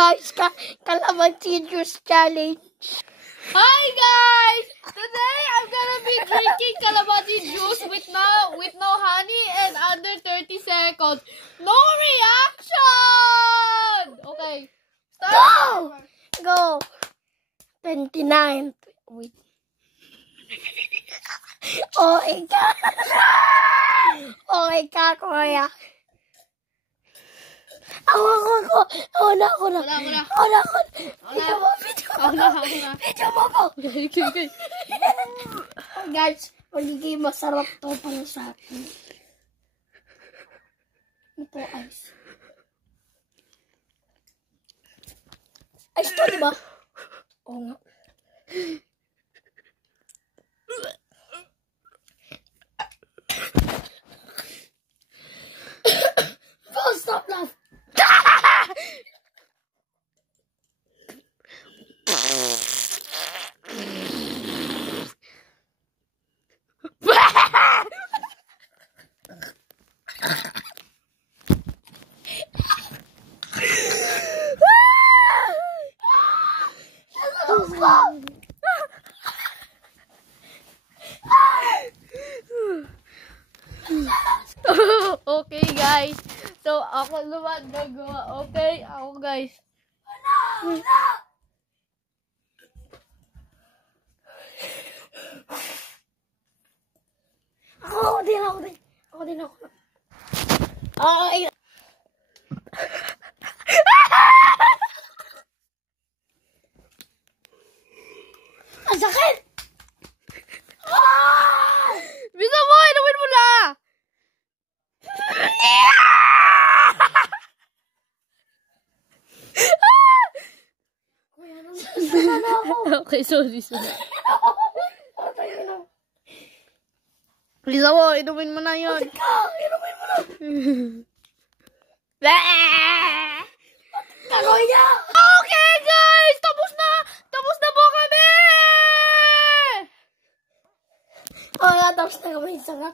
guys, Calamansi Juice Challenge. Hi guys! Today I'm gonna be drinking calamansi juice with no honey and under 30 seconds. No reaction! Okay. Start. Go! 29. Wait. Okay ka, Kuya. Ako na. Video mo ko. Guys, magiging masarap to para sa akin. Ito, ice. Ice to, diba? Oo nga. Oh, stop laugh. Okay guys. So ako naman gagawa. Okay? Ako guys. Ako din. Ay. Ang sakit! Bisa mo! Inumin mo na! Okay, sorry. Bisa mo! Inumin mo na yun. Inumin mo na! Gagawin niya! Okay guys! Tapos na po kami! Oh, tapos na kami. Sarap.